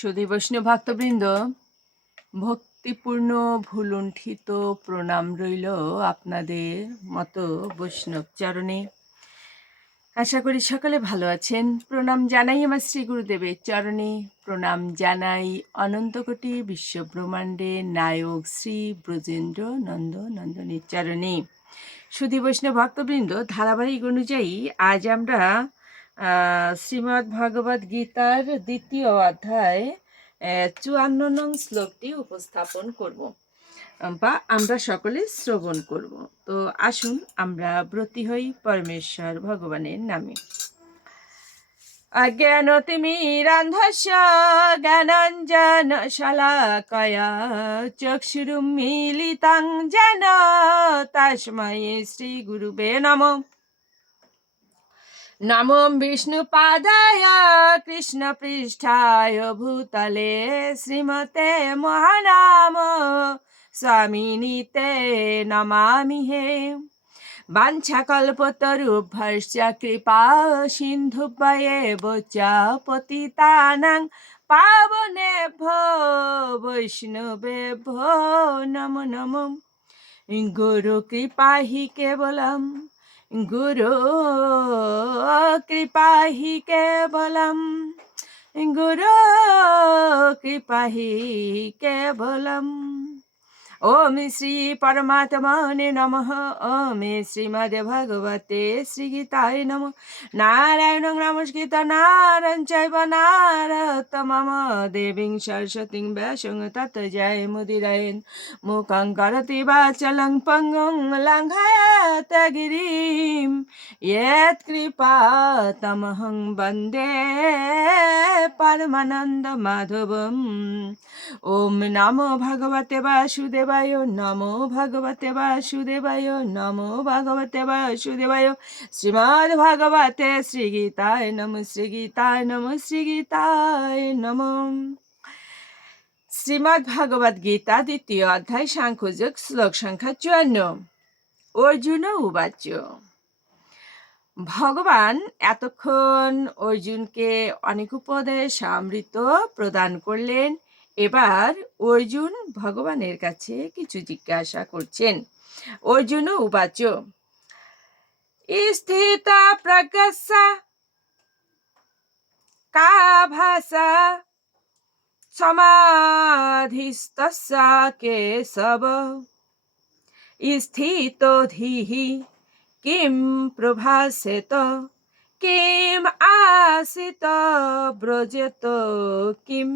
সুধী বৈষ্ণব ভক্তবৃন্দ, ভক্তিপূর্ণ ভুলুণ্ঠিত প্রণাম রইল আপনাদের মতো বৈষ্ণব চরণে। আশা করি সকলে ভালো আছেন। প্রণাম জানাই আমার শ্রী গুরুদেবের চরণে। প্রণাম জানাই অনন্তকোটি বিশ্বব্রহ্মাণ্ডের নায়ক শ্রী ব্রজেন্দ্র নন্দ নন্দনের চরণে। সুধী বৈষ্ণব ভক্তবৃন্দ, ধারাবাহিক অনুযায়ী আজ আমরা শ্রীমদ্ ভগবদ গীতার দ্বিতীয় অধ্যায় চুয়ান্ন নং শ্লোকটি উপস্থাপন করব। বা আমরা সকলে শ্রবণ করব। তো আসুন, আমরা ব্রতী হই পরমেশ্বর ভগবানের নামে। অজ্ঞানতিমিরান্ধস্য জ্ঞানাঞ্জন শলাকয়া চক্ষুরুন্মিলিতাং যেন তস্मै শ্রীগুরুবে নমঃ। নমো বিষ্ণুপাদায় কৃষ্ণপৃষ্ঠায় ভূতলে শ্রীমতে মহানাম স্বামিনীতে নমামি হে বাঞ্ছাকল্পতরুভ্যশ্চ কৃপা সিন্ধুভ্যেব চ পতিতানাং পাবনেভ্যো বৈষ্ণবেভ্যো নমো নমো গুরু কৃপা হি কেবলম গুরু কৃপা হি কেবলম গুরু কৃপা হি কেবলম ওম শ্রী পরমাত্মনে নমঃ ওম শ্রীমদ ভগবতে শ্রীগীতায় নম নারায়ণ নমস্কৃত নারায়ণ চৈব নারতমম দেবীং সরস্বতীং ব্যাসং তত জয় মুদিরায়ণ মুখং করতি বাচলং পঙ্গুং লঙ্ঘয়ত গিরিম यत्कृपा तमहं वन्दे परमानन्द माधवम् ॐ नमो भगवते वासुदेवाय नमो भगवते वासुदेवाय नमो भगवते वासुदेवाय श्रीमद्भगवते श्रीगीताय नमः श्रीगीताय नमः श्रीगीताय नमः শ্রীমদ্ ভগবদ গীতা দ্বিতীয় অধ্যায় সাংখ্যযোগ শ্লোক সংখ্যা চুয়ান্ন অর্জুন উবাচ ভগবান এতক্ষণ অর্জুনকে অনেক উপদেশ অমৃত প্রদান করলেন। এবার অর্জুন ভগবানের কাছে কিছু জিজ্ঞাসা করছেন। অর্জুন উবাচ স্থিতা প্রজ্ঞা কা ভাষা সমাধিস্তস্য কেশব। স্থিত ধীः কিম প্রভাসেত কিম আসিত ব্রজেত কিম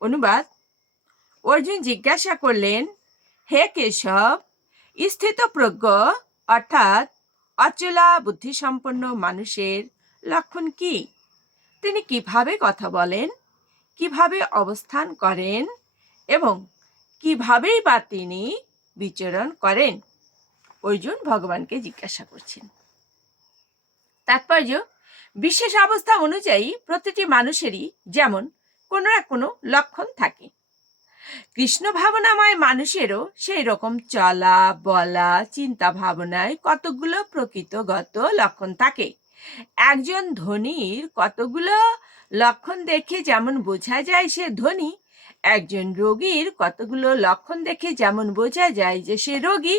অনুবাদ। অর্জুন জিজ্ঞাসা করলেন, হে কেশব স্থিত প্রজ্ঞ অর্থাৎ অচলা বুদ্ধিসম্পন্ন মানুষের লক্ষণ কি? তিনি কীভাবে কথা বলেন, কীভাবে অবস্থান করেন এবং কিভাবেই বা তিনি বিচরণ করেন। অর্জুন ভগবানকে জিজ্ঞাসা করছেন। তাৎপর্য, বিশেষ অবস্থা অনুযায়ী প্রতিটি মানুষেরই যেমন কোনো না কোনো লক্ষণ থাকে। কৃষ্ণ ভাবনাময় মানুষেরও সেই রকম চলা, বলা, চিন্তা ভাবনায় কতগুলো প্রকৃতগত লক্ষণ থাকে। একজন ধনীর কতগুলো লক্ষণ দেখে যেমন বোঝা যায় সে ধনী একজন রোগীর কতগুলো লক্ষণ দেখে যেমন বোঝা যায় যে সে রোগী,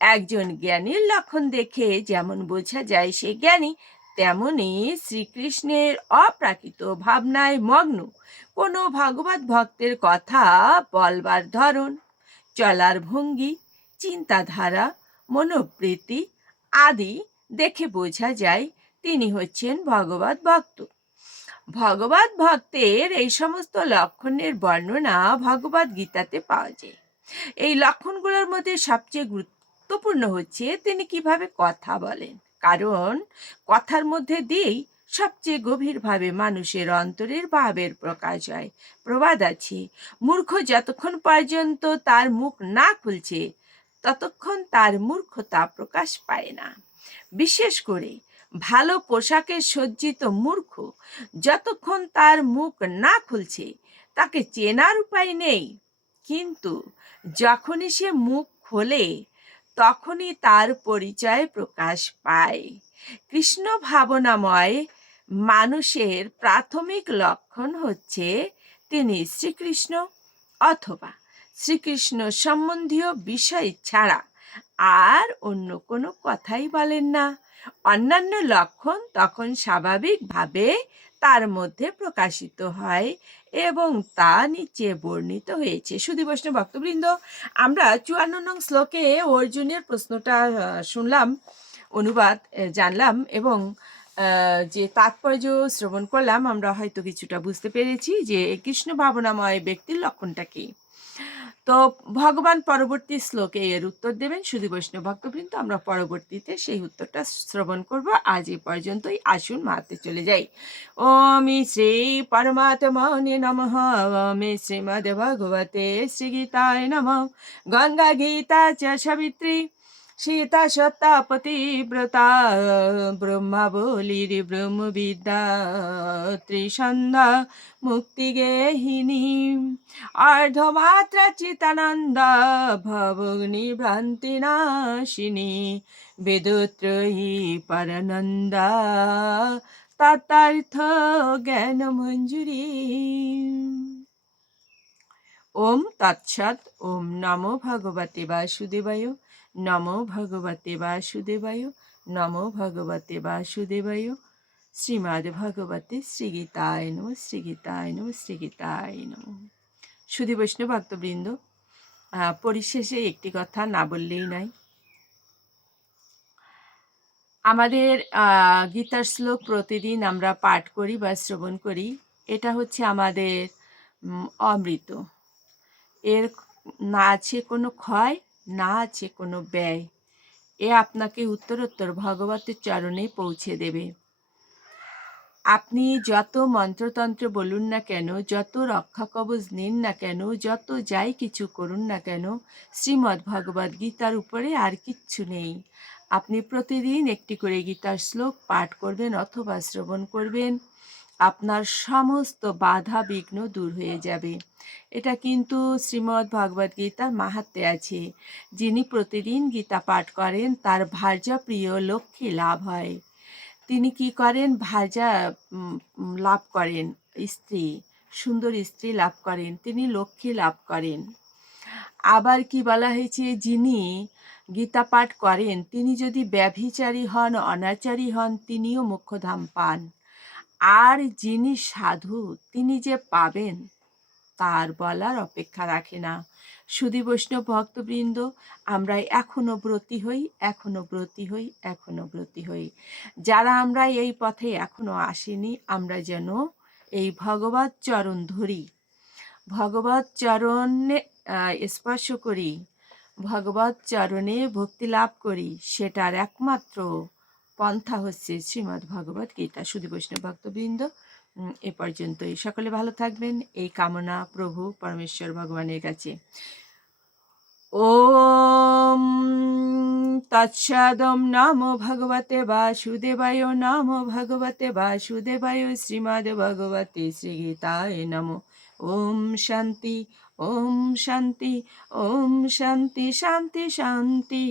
একজন জ্ঞানীর লক্ষণ দেখে যেমন বোঝা যায় সে জ্ঞানী, তেমনি শ্রীকৃষ্ণের অপ্রাকৃত ভাবনায় মগ্ন। কোনো ভগবত ভক্তের কথা বলবার ধরন, চলার ভঙ্গি, চিন্তাধারা মনোবৃত্তি আদি দেখে বোঝা যায় তিনি হচ্ছেন ভগবত ভক্ত। ভগবত ভক্তের এই সমস্ত লক্ষণের বর্ণনা ভগবত গীতাতে পাওয়া যায়। এই লক্ষণগুলোর মধ্যে সবচেয়ে গুরুত্বপূর্ণ হচ্ছে তিনি কীভাবে কথা বলেন। কারণ কথার মধ্যে দিয়েই সবচেয়ে গভীরভাবে মানুষের অন্তরের ভাবের প্রকাশ হয়, প্রবাদ আছে। মূর্খ যতক্ষণ পর্যন্ত তার মুখ না খুলছে, ততক্ষণ তার মূর্খতা প্রকাশ পায় না। বিশেষ করে ভালো পোশাকে সজ্জিত মূর্খ। যতক্ষণ তার মুখ না খুলছে, তাকে চেনার উপায় নেই। কিন্তু যখনই সে মুখ খোলে, তখনই তার পরিচয় প্রকাশ পায়। কৃষ্ণ ভাবনাময় মানুষের প্রাথমিক লক্ষণ হচ্ছে তিনি শ্রীকৃষ্ণ অথবা শ্রীকৃষ্ণ সম্বন্ধীয় বিষয় ছাড়া আর অন্য কোনো কথাই বলেন না। অন্যান্য লক্ষণ তখন স্বাভাবিকভাবে তার মধ্যে প্রকাশিত হয় এবং তা নিচে বর্ণিত হয়েছে। সুধী বৈষ্ণব ভক্তবৃন্দ, আমরা চুয়ান্ন নং শ্লোকে অর্জুনের প্রশ্নটা শুনলাম, অনুবাদ জানলাম এবং যে তাৎপর্য শ্রবণ করলাম, আমরা হয়তো কিছুটা বুঝতে পেরেছি যে কৃষ্ণ ভাবনাময় ব্যক্তির লক্ষণটা কি। তো ভগবান পরবর্তী শ্লোকে এর উত্তর দেবেন। শুধু বৈষ্ণব ভক্তবৃন্দ, আমরা পরবর্তীতে সেই উত্তরটা শ্রবণ করব। আজ এই পর্যন্তই। আসুন, মাতে চলে যাই। ওমি শ্রী পরমাত্মনে নম। ওমি শ্রীমদ ভগবতে শ্রী গীতায় নম। গঙ্গা গীতা চ সাবিত্রী। সীতা সত্তা পতিব্রতা ব্রহ্মা বলির ব্রহ্মবিদ্যা ত্রিসন্ধ্যা মুক্তিগেহিনী অর্ধমাত্রা চিতানন্দা ভবগ্নি ভ্রান্তি নাশিনী বেদত্রয়ী পরানন্দা তথার্থ জ্ঞান মঞ্জুরি ওম তৎসৎ ওম নমো ভগবতে বাসুদেবায় নমো ভগবতে বাসুদেবায়, নমো ভগবতে বাসুদেবায়। শ্রীমদ্ ভগবতে শ্রীগীতায় নম শ্রীগীতায় নম শ্রীগীতায় নম। সুধী বৈষ্ণব ভক্তবৃন্দ পরিশেষে একটি কথা না বললেই নাই। আমাদের গীতার শ্লোক প্রতিদিন আমরা পাঠ করি বা শ্রবণ করি। এটা হচ্ছে আমাদের অমৃত। এর না আছে কোনো ক্ষয় না আছে কোনো ব্যয়। এ আপনাকে উত্তরোত্তর ভগবতের চরণে পৌঁছে দেবে। আপনি যত মন্ত্রতন্ত্র বলুন না কেন, যত রক্ষা কবচ নিন না কেন, যত যাই কিছু করুন না কেন, শ্রীমদ্ ভগবদ্ গীতার উপরে আর কিচ্ছু নেই। আপনি প্রতিদিন একটি করে গীতার শ্লোক পাঠ করবেন অথবা শ্রবণ করবেন। আপনার সমস্ত বাধা বিঘ্ন দূর হয়ে যাবে। এটা কিন্তু শ্রীমদ্ ভগবদ্ গীতার মাহাত্মে আছে। যিনি প্রতিদিন গীতা পাঠ করেন তার ভার্যা প্রিয় লক্ষ্মী লাভ হয়। তিনি কি করেন? উম, লাভ করেন। স্ত্রী সুন্দর স্ত্রী লাভ করেন। তিনি লক্ষ্মী লাভ করেন। আবার কি বলা হয়েছে? যিনি গীতা পাঠ করেন তিনি যদি ব্যভিচারী হন অনাচারী হন তিনিও মুখ্যধাম পান। আর যিনি সাধু, তিনি যে পাবেন, তার বলার অপেক্ষা রাখে না। সুধী বৈষ্ণব ভক্তবৃন্দ আমরা এখনও ব্রতী হই এখনও ব্রতী হই এখনও ব্রতী হই। যারা আমরা এই পথে এখনও আসিনি, আমরা যেন এই ভগবত চরণ ধরি। ভগবত চরণে স্পর্শ করি। ভগবত চরণে ভক্তি লাভ করি, সেটার একমাত্র পন্থা হচ্ছে শ্রীমদ্ ভগবত গীতা। শুধু বৈষ্ণব ভক্তবৃন্দ এ পর্যন্তই। সকলে ভালো থাকবেন। এই কামনা প্রভু পরমেশ্বর ভগবানের কাছে। ওম তৎসদম নাম ভগবতে বাসুদেবায় নমো ভগবতে বাসুদেবায় শ্রীমদ্ ভগবতে শ্রীগীতায় নমো। ওম শান্তি ওম শান্তি ওম শান্তি শান্তি শান্তি।